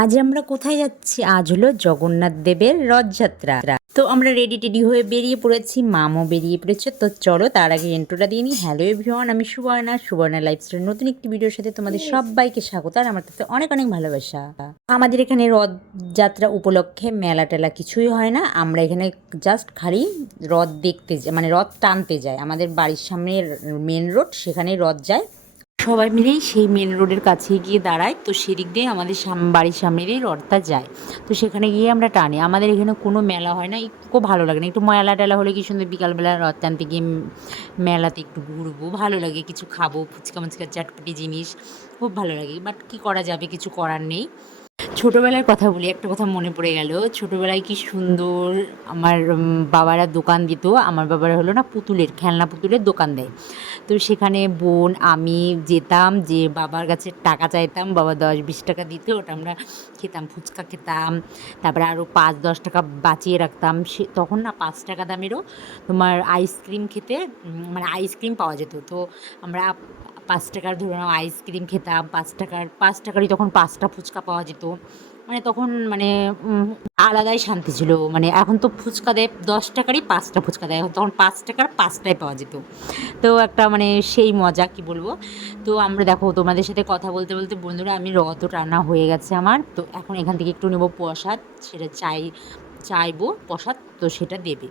আজ আমরা কোথায় যাচ্ছি? আজ হলো জগন্নাথ দেবের রথযাত্রা। তো আমরা রেডি টেডি হয়ে বেরিয়ে পড়েছি, মামও বেরিয়ে পড়েছে। তো চলো তার আগে ইন্ট্রোটা দিয়ে নিই। হ্যালো এভরিওয়ান, আমি সুবর্ণা লাইফস্টাইল নতুন একটি ভিডিওর সাথে তোমাদের সবাইকে স্বাগত আর আমার কাছে অনেক অনেক ভালোবাসা। আমাদের এখানে রথযাত্রা উপলক্ষে মেলা টেলা কিছুই হয় না, আমরা এখানে জাস্ট খালি রথ দেখতে যাই, মানে রথ টানতে যাই। আমাদের বাড়ির সামনে মেন রোড, সেখানে রথ যায়। সবাই মিলেই সেই মেন রোডের কাছে গিয়ে দাঁড়ায়। তো সেদিক দিয়ে আমাদের বাড়ির সামনেরই রথটা যায়। তো সেখানে গিয়ে আমরা টানি। আমাদের এখানে কোনো মেলা হয় না, একটু ভালো লাগে না। একটু মেলা টেলা হলে কি সুন্দর, বিকালবেলা রথ টানতে গিয়ে মেলাতে একটু ঘুরবো, ভালো লাগে, কিছু খাবো, ফুচকা মুচকা চাটপটি জিনিস, খুব ভালো লাগে। বাট কী করা যাবে, কিছু করার নেই। ছোটোবেলার কথা বলি, একটা কথা মনে পড়ে গেল। ছোটোবেলায় কি সুন্দর আমার বাবারা দোকান দিত। আমার বাবারা হলো না পুতুলের, খেলনা পুতুলের দোকান দেয়। তো সেখানে বোন আমি যেতাম, যে বাবার কাছে টাকা চাইতাম, বাবা 10-20 টাকা দিত, ওটা আমরা খেতাম, ফুচকা খেতাম। তারপরে আরও 5-10 টাকা বাঁচিয়ে রাখতাম। সে তখন না 5 টাকা দামেরও তোমার আইসক্রিম খেতে, মানে আইসক্রিম পাওয়া যেত। তো আমরা 5 টাকার ধরে নাও আইসক্রিম খেতাম, 5 টাকারই তখন 5টা ফুচকা পাওয়া যেত। মানে তখন মানে আলাদাই শান্তি ছিল। মানে এখন তো ফুচকা দেয় 10 টাকারই 5টা ফুচকা দেয়, তখন 5 টাকার 5টাই পাওয়া যেত। তো একটা মানে সেই মজা, কি বলবো। তো আমরা দেখো তোমাদের সাথে কথা বলতে বলতে বন্ধুরা, আমি রথ টানা হয়ে গেছে আমার। তো এখন এখান থেকে একটু নেবো প্রসাদ, সেটা চাইবো প্রসাদ, তো সেটা দেবে।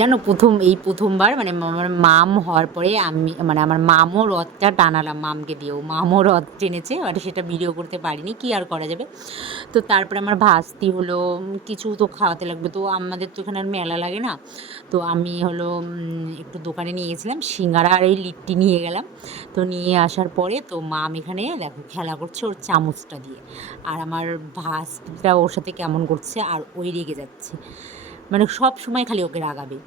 জানো প্রথমবার মানে আমার মাম হওয়ার পরে আমি মানে আমার মামও রথটা টানালাম, মামকে দিয়েও, মামও রথ টেনেছে, আর সেটা ভিডিও করতে পারিনি, কি আর করা যাবে। তো তারপরে আমার ভাস্তি হলো, কিছু তো খাওয়াতে লাগবে। তো আমাদের তো এখানে আর মেলা লাগে না। তো আমি হলো একটু দোকানে নিয়ে গেছিলাম সিঙ্গারা আর এই লিট্টি নিয়ে গেলাম। তো নিয়ে আসার পরে তো মাম এখানে দেখো খেলা করছে ওর চামচটা দিয়ে, আর আমার ভাস্তিটা ওর সাথে কেমন করছে, আর ওই রেগে যাচ্ছে, মানে সব সময় খালি ওকে রাগাবে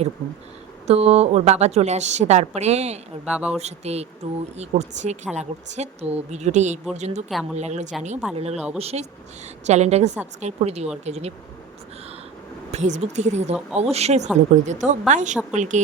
এরকম। তো ওর বাবা চলে আসছে, তারপরে ওর বাবা ওর সাথে একটু করছে, খেলা করছে। তো ভিডিওটি এই পর্যন্ত, কেমন লাগলো জানিও, ভালো লাগলো অবশ্যই চ্যানেলটাকে সাবস্ক্রাইব করে দিও, আর কেউ যদি ফেসবুক থেকে তো অবশ্যই ফলো করে দিও। তো বাই সকলকে।